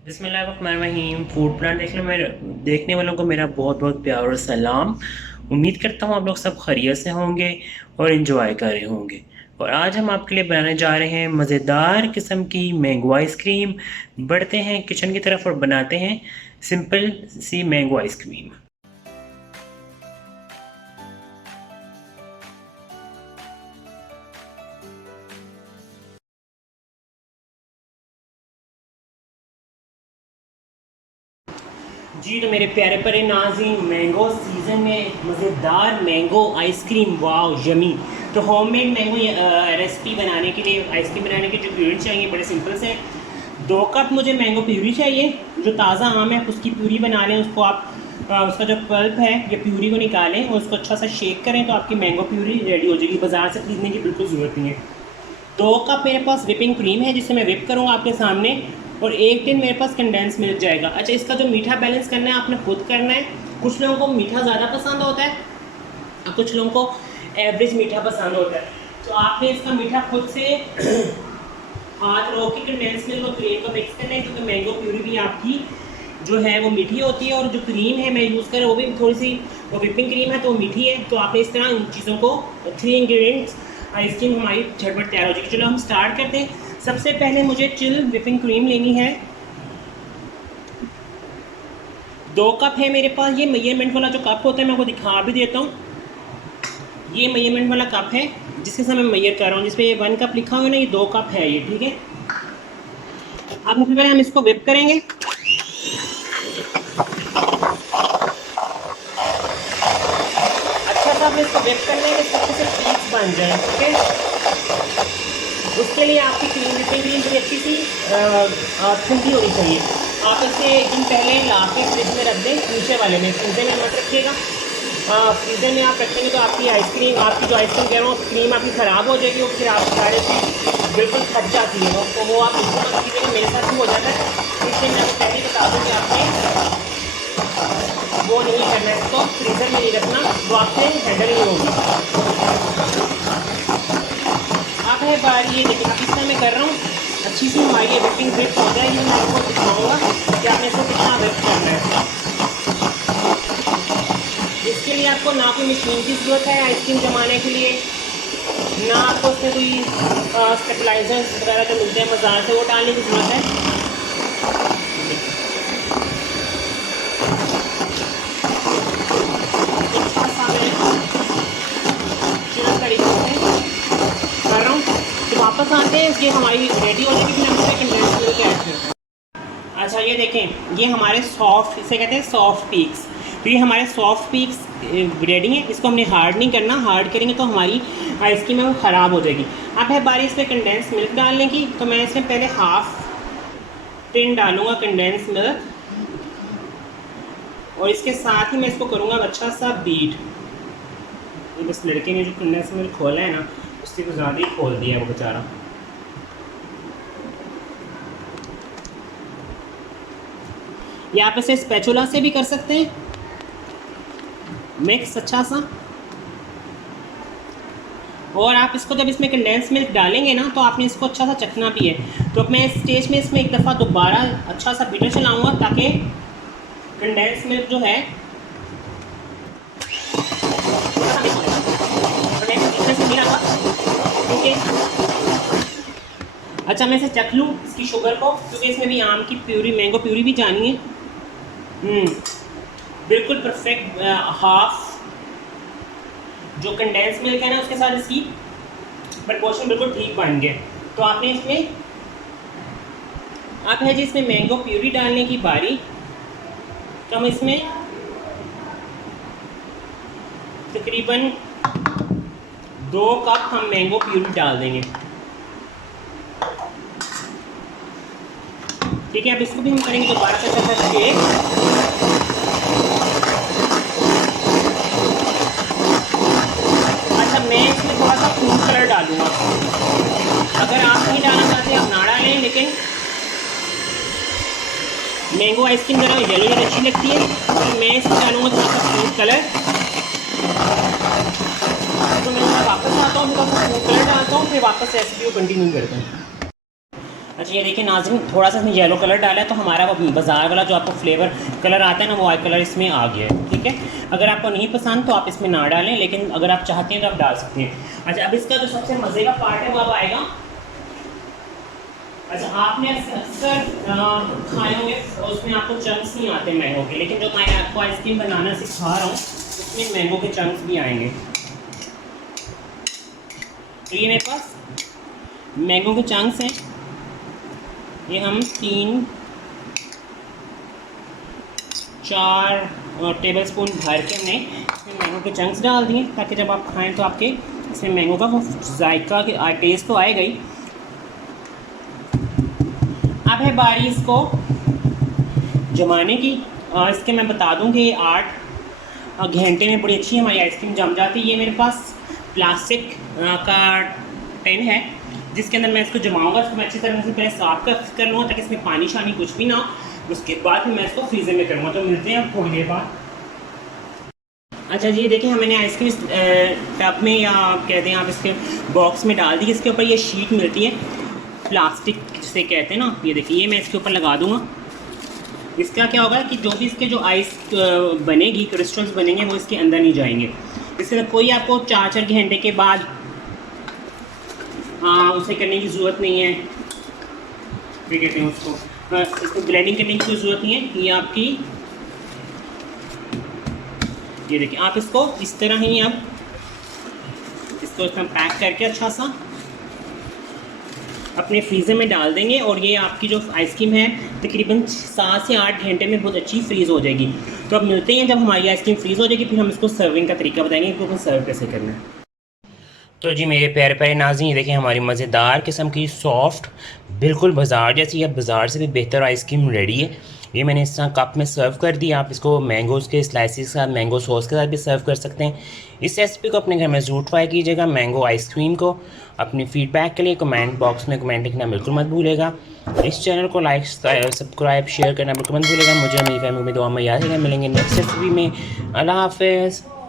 बिस्मिल्लाहिर्रहमानिर्रहीम। Food plan देखने वालों को मेरा बहुत बहुत प्यार और सलाम। उम्मीद करता हूँ आप लोग सब खैरियत से होंगे और इन्जॉय कर रहे होंगे। और आज हम आपके लिए बनाने जा रहे हैं मज़ेदार किस्म की मैंगो आइसक्रीम। बढ़ते हैं किचन की तरफ और बनाते हैं सिंपल सी मैंगो आइसक्रीम। जी तो मेरे प्यारे प्यारे नाज़रीन, मैंगो सीज़न में मज़ेदार मैंगो आइसक्रीम, वाओ यमी। तो होममेड मैंगो रेसिपी बनाने के लिए, आइसक्रीम बनाने के जो इंग्रेडिएंट्स चाहिए बड़े सिंपल से। 2 कप मुझे मैंगो प्यूरी चाहिए। जो ताज़ा आम है उसकी प्यूरी बना लें। उसको आप उसका जो पल्प है या प्यूरी को निकालें और उसको अच्छा सा शेक करें तो आपकी मैंगो प्यूरी रेडी हो जाएगी। बाज़ार से खरीदने की बिल्कुल ज़रूरत नहीं है। 2 कप मेरे पास विपिंग क्रीम है जिसे मैं विप करूँगा आपके सामने। और 1 टिन मेरे पास कंडेंस मिल्क जाएगा। अच्छा, इसका जो मीठा बैलेंस करना है आपने खुद करना है। कुछ लोगों को मीठा ज़्यादा पसंद होता है और कुछ लोगों को एवरेज मीठा पसंद होता है। तो आपने इसका मीठा खुद से हाथ रोक के कंडेंस मिल्क और क्रीम को मिक्स करना है, क्योंकि मैंगो प्यूरी भी आपकी जो है वो मीठी होती है और जो क्रीम है मैं यूज़ कर रहा हूँ वो भी थोड़ी सी वो विपिंग क्रीम है तो वो मीठी है। तो आपने इस तरह इन चीज़ों को 3 इंग्रेडिएंट्स आइसक्रीम हमारी झटपट तैयार हो जाएगी। चलो हम स्टार्ट करते हैं। सबसे पहले मुझे चिल विपिंग क्रीम लेनी है। 2 कप है मेरे पास। ये मेजरमेंट वाला जो कप होता है मैं आपको दिखा भी देता हूँ। ये मेजरमेंट वाला कप है जिसके साथ मैं मेजर कर रहा हूँ, जिसपे ये 1 कप लिखा हुआ है ना, ये 2 कप है ये, ठीक है। अब सबसे पहले हम इसको विप करेंगे। अच्छा सा हमें इसको विप करना है कि इसके अच्छे से पीस बन जाए, ठीक है। उसके लिए आपकी क्रीम विपिंग क्रीम थोड़ी अच्छी सी ठंडी होनी चाहिए। आप इसे 1 दिन पहले ला के फ्रिज में रख दें, नीचे वाले में, फ्रीज़र में मत रखिएगा। फ्रीज़र में आप रखेंगे तो आपकी आइसक्रीम, आपकी जो आइसक्रीम कह रहा हूँ क्रीम आपकी ख़राब हो जाएगी और फिर आप सारे से बिल्कुल फट जाती है। तो वो आप बिल्कुल मत कीजिएगा, मेरे साथ भी हो जाता है। इसलिए मैं आपको पहले ही बता दूँ कि आपने वो नहीं करना है, इसको फ्रीज़र में नहीं रखना, वो आपसे हैंडल नहीं होगी। अब है बारी, ये देखिए अब इस तरह मैं कर रहा हूँ। अच्छी सी हमारी ये विपिंग विप हो जाएगी। मैं आपको दिखाऊंगा कि आपने इसको कितना विप करना है। इसके लिए आपको ना कोई मशीन की ज़रूरत है आइसक्रीम जमाने के लिए, ना आपको उसमें कोई स्टेबलाइजर्स वगैरह जो मिलते हैं बाजार से वो डालने की ज़रूरत है। अच्छा सा मैं चिल तरीके से कर रहा हूँ। तो वापस आते हैं, ये हमारी रेडी हो जाएगी। फिर हम इसमें कंडेंस मिल्क ऐड करते हैं। अच्छा ये देखें, ये हमारे सॉफ्ट, इसे कहते हैं सॉफ्ट पीक्स। तो ये हमारे सॉफ्ट पीक्स रेडी हैं। इसको हमने हार्ड नहीं करना, हार्ड करेंगे तो हमारी आइसक्रीम है वो ख़राब हो जाएगी। अब है बारी इसमें कंडेंस मिल्क डालने की। तो मैं इसमें पहले 1/2 टिन डालूँगा कंडेंस मिल्क और इसके साथ ही मैं इसको करूँगा अच्छा सा बीट। ये बस लड़के ने जो कंडेंस मिल्क खोला है ना, उससे तो ज़्यादा ही खोल दिया है वो बेचारा। या आप इसे स्पैचुला से भी कर सकते हैं मिक्स अच्छा सा। और आप इसको जब इसमें कंडेंस मिल्क डालेंगे ना तो आपने इसको अच्छा सा चखना भी है। तो मैं इस स्टेज में इसमें एक दफ़ा दोबारा अच्छा सा बीटर चलाऊंगा ताकि कंडेंस मिल्क जो है क्योंकि अच्छा मैं इसे चख लूँ इसकी शुगर को, क्योंकि इसमें भी आम की प्यूरी, मैंगो प्यूरी भी जानी है। बिल्कुल परफेक्ट। हाफ जो कंडेंस मिल्क है ना उसके साथ इसकी प्रपोर्शन बिल्कुल ठीक बन गए। तो आपने इसमें अब है जी इसमें मैंगो प्यूरी डालने की बारी। तो हम इसमें तकरीबन 2 कप हम मैंगो प्यूरी डाल देंगे, ठीक है। अब इसको भी हम करेंगे दोबारा से अच्छा सा शेक। अच्छा मैं इसमें थोड़ा सा फूड कलर डालूँगा। अगर आप नहीं डालना चाहते आप ना डालें, लेकिन मैंगो आइसक्रीम ज़रा येलो येलो अच्छी लगती है तो मैं इसमें डालूँगा थोड़ा सा फूड कलर। तो मैं वापस आता हूँ, थोड़ा सा फूड कलर डालता हूँ, फिर वापस रेसिपी को कंटिन्यू करते हैं। अच्छा ये देखिए नाज़रीन, थोड़ा सा इसमें येलो कलर डाला है तो हमारा वो बाज़ार वाला जो आपको फ्लेवर कलर आता है ना, वो वाइट कलर इसमें आ गया है। ठीक है, अगर आपको नहीं पसंद तो आप इसमें ना डालें, लेकिन अगर आप चाहते हैं तो आप डाल सकते हैं। अच्छा, अब इसका जो सबसे मज़े का पार्ट है वो अब आएगा। अच्छा, आपने अक्सर खाए होंगे उसमें आपको चंक्स नहीं आते मैंगो के, लेकिन जो मैं आपको आइसक्रीम बनाना सिखा रहा हूँ उसमें मैंगो के चंक्स भी आएंगे। तो ये मेरे पास मैंगो के चंक्स हैं, ये हम 3-4 टेबल स्पून भर के हमने इसमें मैंगो के चंक्स डाल दिए, ताकि जब आप खाएं तो आपके इसमें मैंगो का वो जायका के टेस्ट तो आएगा ही। अब है बारी इसको जमाने की। इसके मैं बता दूं कि 8 घंटे में बड़ी अच्छी हमारी आइसक्रीम जम जाती है। ये मेरे पास प्लास्टिक का टिन है जिसके अंदर मैं इसको जमाऊंगा। इसको मैं अच्छी तरह से पहले साफ कर लूँगा ताकि इसमें पानी शानी कुछ भी ना हो। उसके बाद फिर मैं इसको फ्रीज़र में करूँगा। तो मिलते हैं थोड़ी देर बाद। अच्छा जी, देखिए मैंने आइसक्रीम टब में या कहते हैं आप इसके बॉक्स में डाल दी। इसके ऊपर ये शीट मिलती है प्लास्टिक जिसे कहते हैं ना, ये देखिए ये मैं इसके ऊपर लगा दूँगा। इसका क्या होगा कि जो भी इसके जो आइस बनेगी, क्रिस्टल्स बनेंगे, वो इसके अंदर नहीं जाएंगे। इससे कोई आपको 4-4 घंटे के बाद उसे करने की ज़रूरत नहीं है, क्या कहते हैं इसको ग्राइंडिंग करने की कोई ज़रूरत नहीं है। ये आपकी, ये देखिए आप इसको इस तरह ही आप इसको इसमें पैक करके अच्छा सा अपने फ्रीज़र में डाल देंगे और ये आपकी जो आइसक्रीम है तकरीबन 7 से 8 घंटे में बहुत अच्छी फ्रीज़ हो जाएगी। तो अब मिलते हैं जब हमारी आइसक्रीम फ्रीज़ हो जाएगी, फिर हम इसको सर्विंग का तरीका बताएंगे कि उसको सर्व कैसे करना है। तो जी मेरे प्यारे प्यारे नाज़रीन, ये देखें हमारी मज़ेदार किस्म की सॉफ्ट बिल्कुल बाज़ार जैसी या बाज़ार से भी बेहतर आइसक्रीम रेडी है। ये मैंने इस तरह कप में सर्व कर दी। आप इसको मैंगोज़ के स्लाइसिस के साथ, मैंगो सॉस के साथ भी सर्व कर सकते हैं। इस रेसिपी को अपने घर में ज़रूर ट्राई कीजिएगा। मैंगो आइसक्रीम को अपनी फ़ीडबैक के लिए कमेंट बॉक्स में कमेंट लिखना बिल्कुल मत भूलेगा। इस चैनल को लाइक सब्सक्राइब शेयर करना बिल्कुल मत भूलेगा। मुझे मेरी फैमिली में दुआ में याद रखना। मिलेंगे नेक्स्ट रेसिपी में। अल्लाह हाफ़िज़।